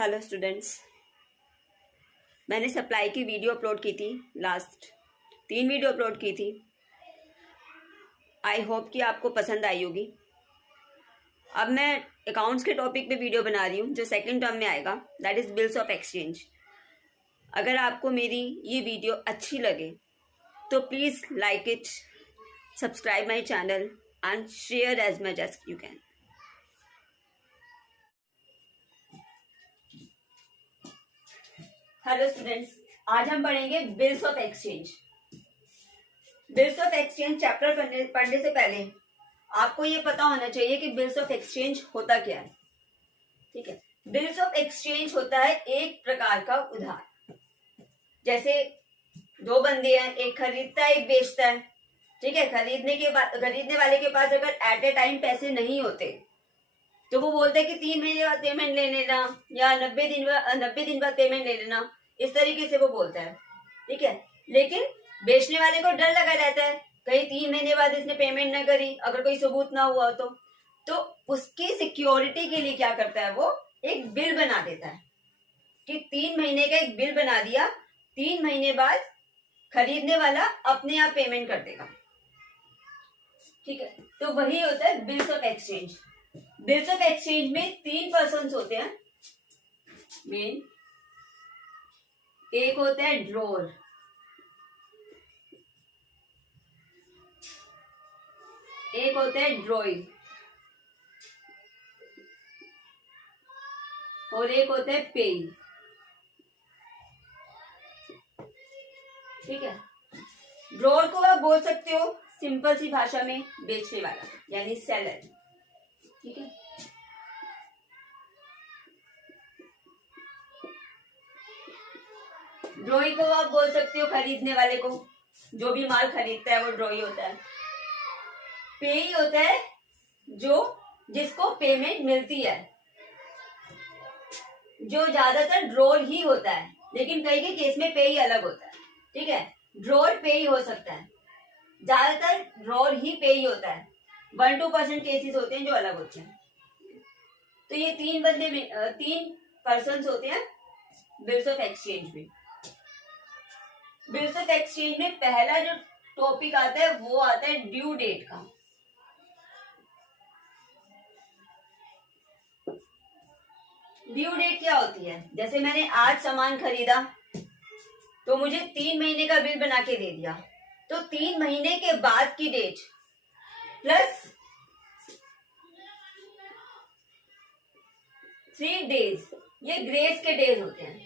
Hello students, मैंने supply की video upload की थी। लास्ट 3 वीडियो अपलोड की थी। आई होप कि आपको पसंद आई होगी। अब मैं अकाउंट्स के टॉपिक पे वीडियो बना रही हूँ जो सेकंड टर्म में आएगा, that is bills of exchange. अगर आपको मेरी ये वीडियो अच्छी लगे तो please like it, subscribe my channel and share as much as you can. Hello students, आज हम पढ़ेंगे bills of exchange. Bills of exchange chapter पढ़ने से पहले आपको ये पता होना चाहिए कि बिल्स ऑफ एक्सचेंज होता क्या है। ठीक है, बिल्स ऑफ एक्सचेंज होता है एक प्रकार का उधार। जैसे दो बंदे हैं, एक खरीदता है एक बेचता है। ठीक है, खरीदने वाले के पास अगर एट ए टाइम पैसे नहीं होते तो वो बोलते हैं कि 3 महीने बाद पेमेंट ले लेना या 90 दिन बाद पेमेंट ले लेना, इस तरीके से वो बोलता है। ठीक है, लेकिन बेचने वाले को डर लगा रहता है कहीं 3 महीने बाद इसने पेमेंट ना करी, अगर कोई सबूत ना हुआ तो उसकी सिक्योरिटी के लिए क्या करता है, वो एक बिल बना देता है कि 3 महीने का एक बिल बना दिया, 3 महीने बाद खरीदने वाला अपने आप पेमेंट कर देगा। ठीक है, तो वही होता है bills of exchange. Bills of exchange में 3 पर्सन्स होते हैं मेन। एक होता है ड्रॉर, एक होता है ड्रॉइंग और एक होता है पेइंग। ठीक है, ड्रॉर को आप बोल सकते हो सिंपल सी भाषा में बेचने वाला, यानी सेलर। ठीक है, ड्रॉई को आप बोल सकते हो खरीदने वाले को, जो भी माल खरीदता है वो ड्रॉई होता है। पेई होता है जिसको पेमेंट मिलती है, जो ज्यादातर ड्रॉर ही होता है, लेकिन कई के केस में पेई अलग होता है। ठीक है, ड्रॉर पेई हो सकता है, ज्यादातर ड्रॉर ही पेई होता है। 1-2% केसेस होते हैं जो अलग होते हैं। तो ये 3 पर्सन्स होते हैं बिल्स ऑफ एक्सचेंज में। बिल्स ऑफ एक्सचेंज में पहला जो टॉपिक आता है वो आता है ड्यू डेट का। ड्यू डेट क्या होती है? जैसे मैंने आज सामान खरीदा तो मुझे 3 महीने का बिल बना के दे दिया, तो 3 महीने के बाद की डेट प्लस 3 डेज, ये ग्रेस के डेज होते हैं।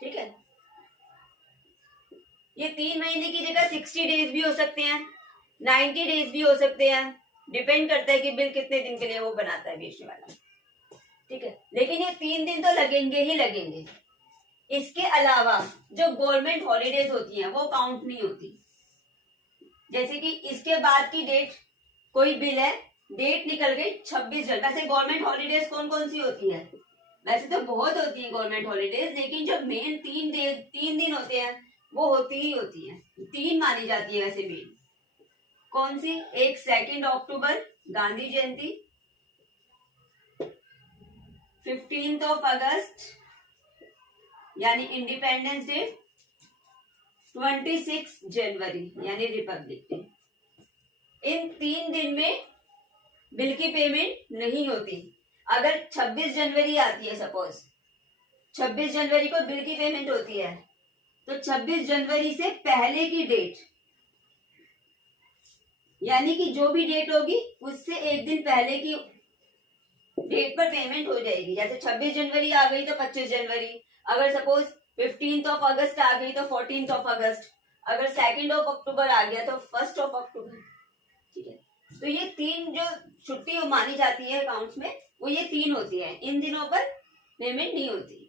ठीक है, ये 3 महीने की जगह 60 डेज भी हो सकते हैं, 90 डेज भी हो सकते हैं, डिपेंड करता है कि बिल कितने दिन के लिए वो बनाता है बेचने वाला। ठीक है, लेकिन ये 3 दिन तो लगेंगे ही लगेंगे। इसके अलावा जो गवर्नमेंट हॉलीडेज होती हैं वो काउंट नहीं होती। जैसे कि इसके बाद की डेट, कोई बिल है, डेट निकल गई 26 जनवरी। वैसे गवर्नमेंट हॉलीडेज कौन कौन सी होती है? वैसे तो बहुत होती है गवर्नमेंट हॉलीडेज, लेकिन जो मेन 3 दिन होते हैं वो होती ही होती है। 3 मानी जाती है वैसे मेन। कौन सी? एक 2 अक्टूबर गांधी जयंती, 15 अगस्त यानी इंडिपेंडेंस डे, 26 जनवरी यानी रिपब्लिक डे। इन 3 दिन में बिल की पेमेंट नहीं होती। अगर 26 जनवरी आती है, सपोज 26 जनवरी को बिल की पेमेंट होती है, तो 26 जनवरी से पहले की डेट, यानी कि जो भी डेट होगी उससे एक दिन पहले की डेट पर पेमेंट हो जाएगी। जैसे 26 जनवरी आ गई तो 25 जनवरी, अगर सपोज 15 अगस्त आ गई तो 14 अगस्त, अगर 2 अक्टूबर आ गया तो 1 अक्टूबर। ठीक है, तो ये 3 जो छुट्टी मानी जाती है अकाउंट्स में, वो ये 3 होती है। इन दिनों पर पेमेंट नहीं होती,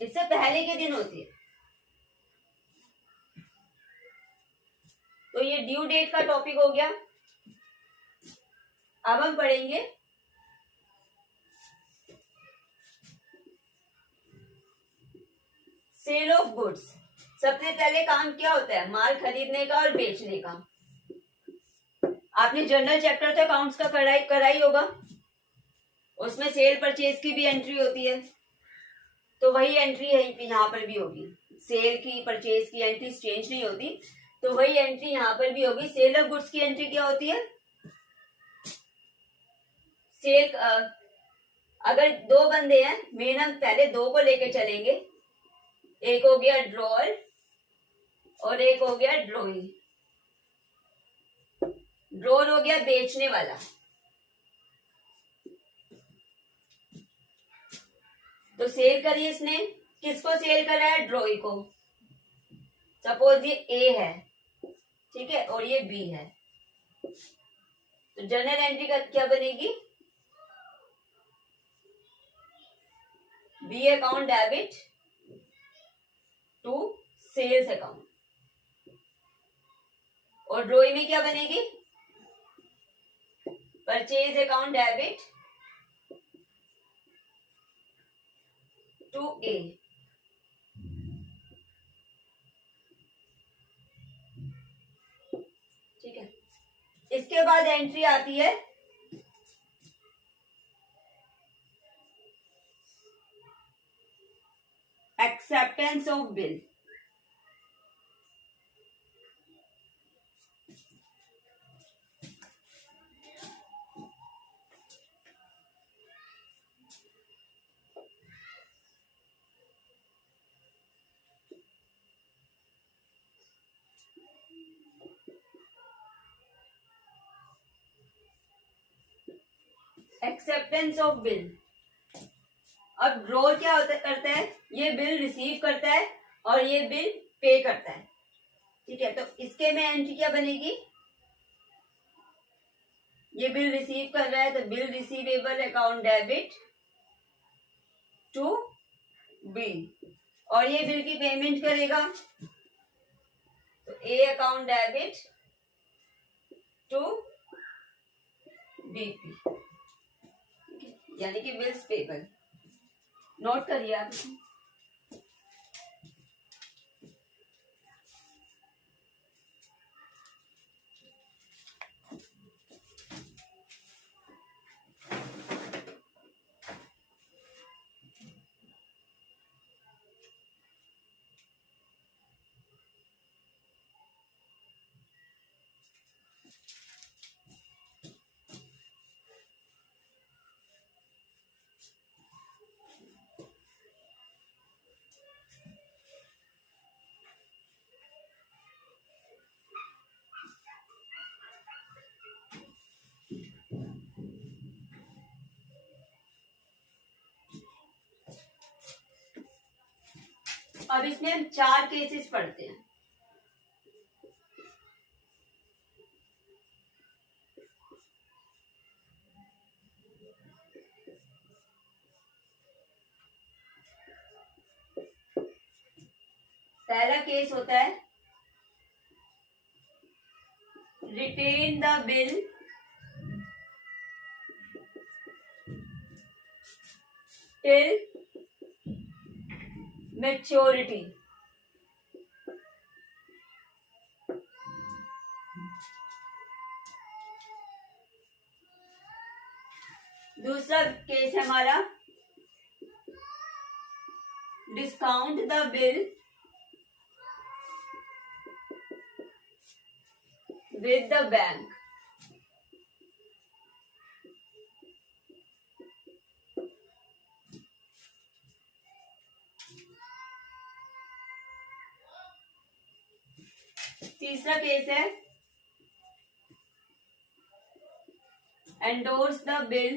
इससे पहले के दिन होती है। तो ये ड्यू डेट का टॉपिक हो गया। अब हम पढ़ेंगे सेल ऑफ गुड्स। सबसे पहले काम क्या होता है? माल खरीदने का और बेचने का। आपने जनरल चैप्टर तो अकाउंट्स का कराई होगा, उसमें सेल परचेज की भी एंट्री होती है, तो वही एंट्री है यहाँ पर भी होगी। सेल की परचेज की एंट्री चेंज नहीं होती, तो वही एंट्री यहाँ पर भी होगी। सेल ऑफ गुड्स की एंट्री क्या होती है? सेल अगर दो बंदे हैं, मेन हम पहले दो को लेके चलेंगे। एक हो गया ड्रॉअर और एक हो गया ड्रॉई। ड्रॉअर हो गया बेचने वाला, तो सेल करी इसने, किसको सेल करा है? ड्रॉई को। सपोज ये ए है, ठीक है, और ये बी है, तो जर्नल एंट्री का क्या बनेगी? B account debit to sales account. और ड्रॉई में क्या बनेगी? Purchase account debit to A. ठीक है, इसके बाद एंट्री आती है acceptance of bill. Acceptance of bill. अब ड्रॉअर क्या करता है? ये बिल रिसीव करता है और ये बिल पे करता है। ठीक है, तो इसके में एंट्री क्या बनेगी? ये बिल रिसीव कर रहा है, तो bill receivable account debit to B, और ये बिल की पेमेंट करेगा, तो A account debit to B P, यानी कि बिल्स पेबल। नोट करिए आप इसे। अब इसमें हम 4 केसेस पढ़ते हैं। पहला केस होता है retain the bill till maturity. दूसरा केस है हमारा discount the bill with the bank. तीसरा केस है endorse the bill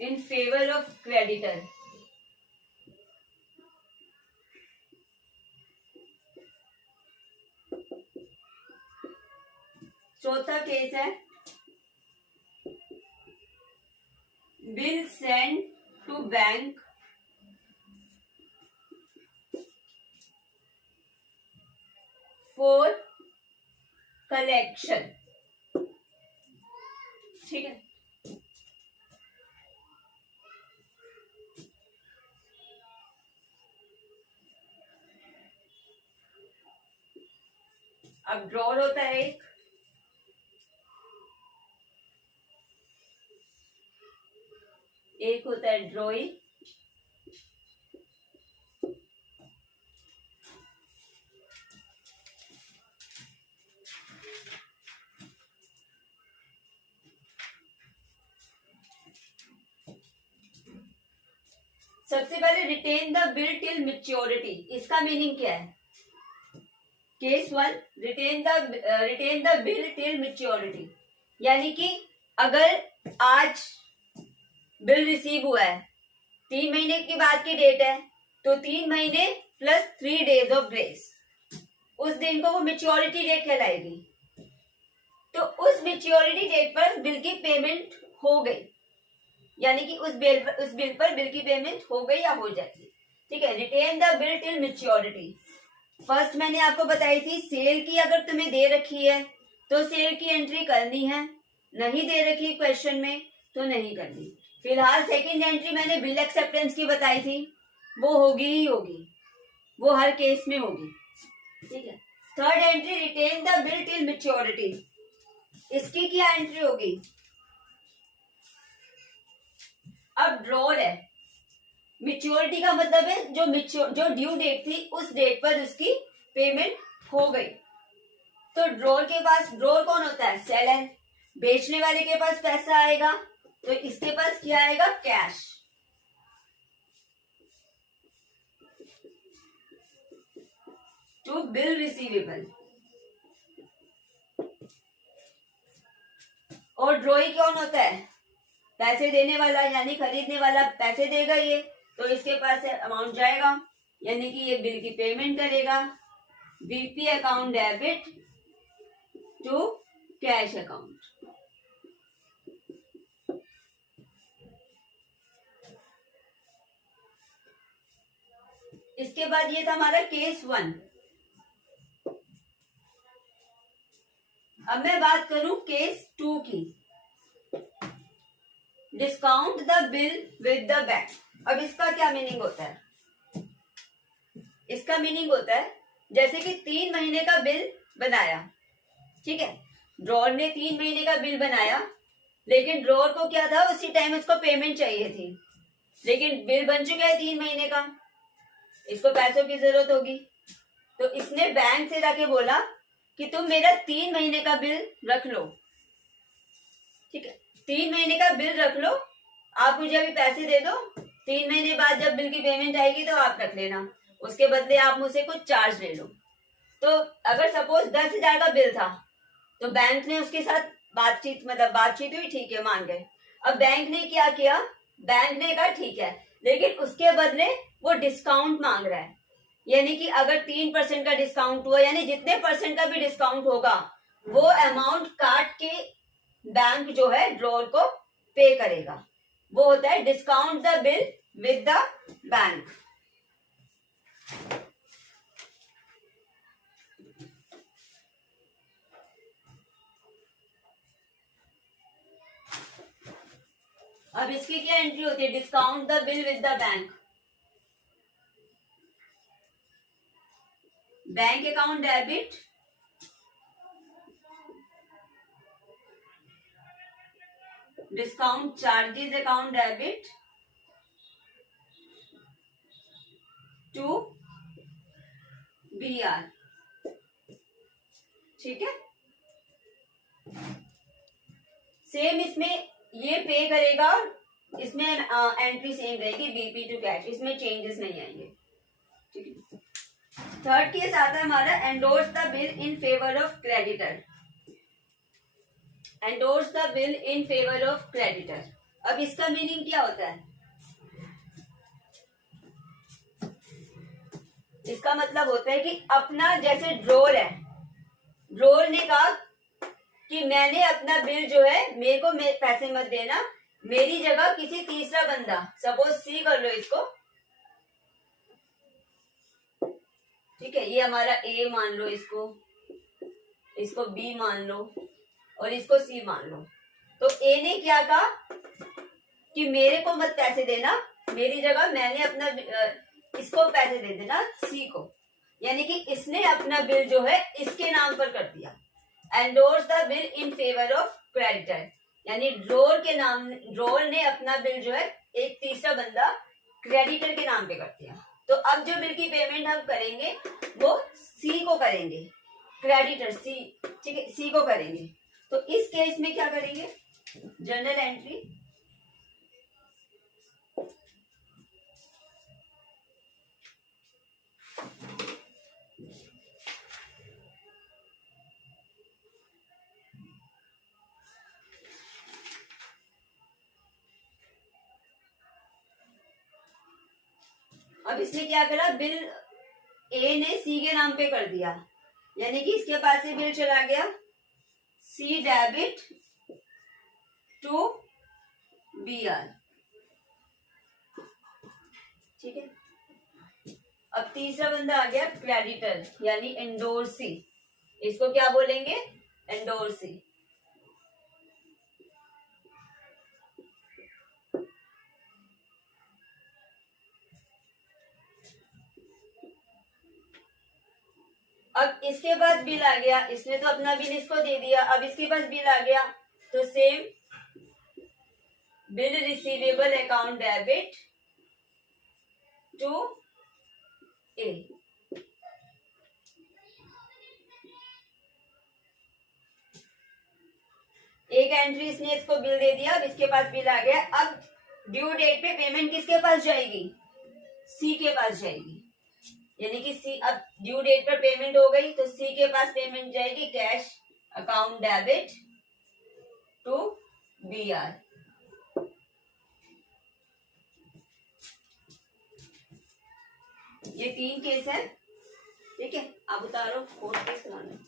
in favour of creditor. चौथा केस है bill send to bank for collection. ठीक है, अब ड्रॉअर होता है एक, एक होता है ड्रॉई, सबसे पहले retain the bill till maturity, इसका मीनिंग क्या है? Case 1, retain the bill till maturity, यानी कि अगर आज बिल रिसीव हुआ है, 3 महीने की बाद की डेट है, तो 3 महीने प्लस 3 डेज ऑफ ग्रेस, उस दिन को वो मैच्योरिटी डेट कहलाएगी। तो उस मैच्योरिटी डेट पर बिल की पेमेंट हो गई, यानी कि उस बिल पर बिल की पेमेंट हो गई या हो जाएगी। ठीक है, retain the bill till maturity. First मैंने आपको बताई थी, सेल की अगर तुम्हें दे रखी है तो सेल की एंट्री करनी है, नहीं दे रखी क्वेश्चन में तो नहीं करनी। फिलहाल सेकंड एंट्री मैंने बिल एक्सेप्टेंस की बताई थी, वो होगी ही होगी, वो हर केस में होगी। ठीक है, third entry retain the bill till maturity, इसकी क्या एंट्री होगी? अब ड्रॉर है, मैच्योरिटी का मतलब है जो ड्यू डेट थी उस डेट पर उसकी पेमेंट हो गई। तो ड्रॉर के पास, ड्रॉर कौन होता है? सेलर। बेचने वाले के पास पैसा आएगा तो इसके पास क्या आएगा? कैश। To bill receivable. और ड्रॉई कौन होता है? पैसे देने वाला, यानी खरीदने वाला पैसे देगा ये, तो इसके पास अमाउंट जाएगा, यानी कि ये बिल की पेमेंट करेगा। B P account debit to cash account. इसके बाद ये था हमारा केस 1। अब मैं बात करूं केस 2 की, discount the bill with the bank. अब इसका क्या मीनिंग होता है? इसका मीनिंग होता है जैसे कि 3 महीने का बिल बनाया, ठीक है, ड्रॉर ने 3 महीने का बिल बनाया, लेकिन ड्रॉर को क्या था, उसी टाइम उसको पेमेंट चाहिए थी, लेकिन बिल बन चुका है 3 महीने का, इसको पैसों की जरूरत होगी, तो इसने बैंक से जाके बोला कि तुम मेरा 3 महीने का बिल रख लो। ठीक है, 3 महीने का बिल रख लो, आप मुझे अभी पैसे दे दो, 3 महीने बाद जब बिल की पेमेंट आएगी तो आप रख लेना, उसके बदले आप मुझसे कुछ चार्ज ले लो। तो अगर सपोज 10,000 का बिल था तो बैंक ने उसके साथ बातचीत हुई, ठीक है, मान गए। अब बैंक ने क्या किया? बैंक ने कहा ठीक है, लेकिन उसके बदले वो डिस्काउंट मांग रहा है, यानी कि अगर 3% का डिस्काउंट हुआ, यानी जितने परसेंट का भी डिस्काउंट होगा वो अमाउंट काट के बैंक जो है ड्रॉर को पे करेगा। वो होता है discount the bill with the bank. अब इसकी क्या एंट्री होती है? Discount the bill with the bank. Bank account debit discount charges account debit to BR। ठीक है, सेम इसमें ये पे करेगा और इसमें एंट्री सेम रहेगी, बीपी टू कैश, इसमें चेंजेस नहीं आएंगे। ठीक है, थर्ड केस आता है हमारा endorse the bill in favour of creditor. Endorse the bill in favour of creditor. अब इसका मीनिंग क्या होता है? इसका मतलब होता है कि अपना, जैसे ड्रॉर है, ड्रॉर ने कहा कि मैंने अपना बिल जो है, मेरे को पैसे मत देना, मेरी जगह किसी तीसरा बंदा, सपोज सी कर लो इसको, ठीक है, ये हमारा ए मान लो, इसको बी मान लो और इसको सी मान लो। तो ए ने क्या कहा कि मेरे को मत पैसे देना, मेरी जगह मैंने अपना इसको पैसे दे देना, सी को, यानी कि इसने अपना बिल जो है इसके नाम पर कर दिया। Endorse the bill in favour of creditor. यानी ड्रोर ने अपना बिल जो है एक तीसरा बंदा क्रेडिटर के नाम पे कर दिया। तो अब जो बिल की पेमेंट हम करेंगे वो सी को करेंगे, क्रेडिटर सी, ठीक है, सी को करेंगे। तो इस केस में क्या करेंगे, जर्नल एंट्री अब इसने क्या करा, बिल ए ने सी के नाम पे कर दिया, यानी कि इसके पास से बिल चला गया सी डेबिट टू बी आर, ठीक है। अब तीसरा बंदा आ गया क्रेडिटर, यानी एंडोर्सी, इसको क्या बोलेंगे, एंडोर्सी। अब इसके पास बिल आ गया, इसने तो अपना बिल इसको दे दिया, अब इसके पास बिल आ गया तो same bill receivable account debit to A. एक एंट्री इसने इसको बिल दे दिया, अब इसके पास बिल आ गया। अब ड्यू डेट पे पेमेंट किसके पास जाएगी, सी के पास जाएगी, यानी कि सी, अब ड्यू डेट पर पेमेंट हो गई तो सी के पास पेमेंट जाएगी cash account debit to B R. ये 3 केस है, ठीक है। अब उतारो, फोर्थ केस लाना।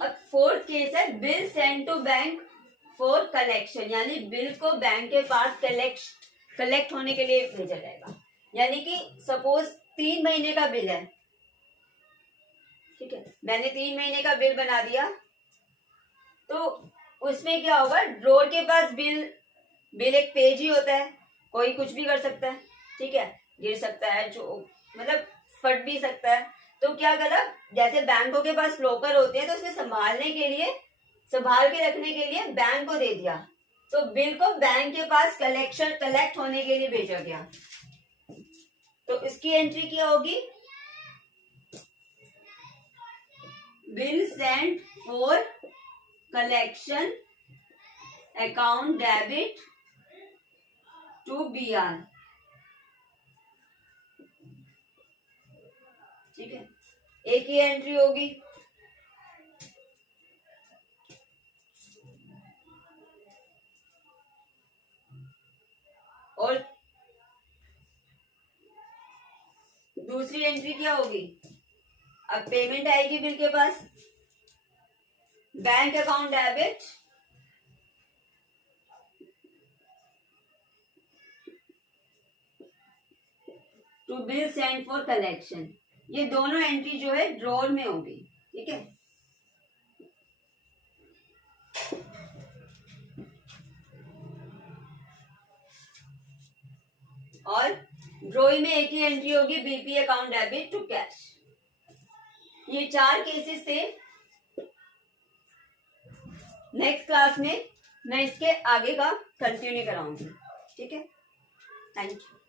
अब फोर्थ केस है bill send to bank for collection, यानी बिल को बैंक के पास कलेक्ट होने के लिए भेजा जाएगा। यानी कि सपोज 3 महीने का बिल है, ठीक है, मैंने 3 महीने का बिल बना दिया, तो उसमें क्या होगा, ड्रोर के पास बिल एक पेज ही होता है, कोई कुछ भी कर सकता है, ठीक है, गिर सकता है, जो मतलब फट भी सकता है। तो क्या करा, जैसे बैंकों के पास लॉकर होते हैं तो उसे संभाल के रखने के लिए बैंक को दे दिया, तो बिल को बैंक के पास कलेक्ट होने के लिए भेजा गया। तो इसकी एंट्री क्या होगी, bill send for collection account debit to B R, ठीक है, एक ही एंट्री होगी। और दूसरी एंट्री क्या होगी, अब पेमेंट आएगी बिल के पास, bank account debit to bill send for collection. ये दोनों एंट्री जो है ड्रॉर में होगी, ठीक है। और ड्रॉइंग में एक ही एंट्री होगी, B P account debit to cash. ये 4 केसेस थे। नेक्स्ट क्लास में मैं इसके आगे का कंटिन्यू कराऊंगी, ठीक है। Thank you.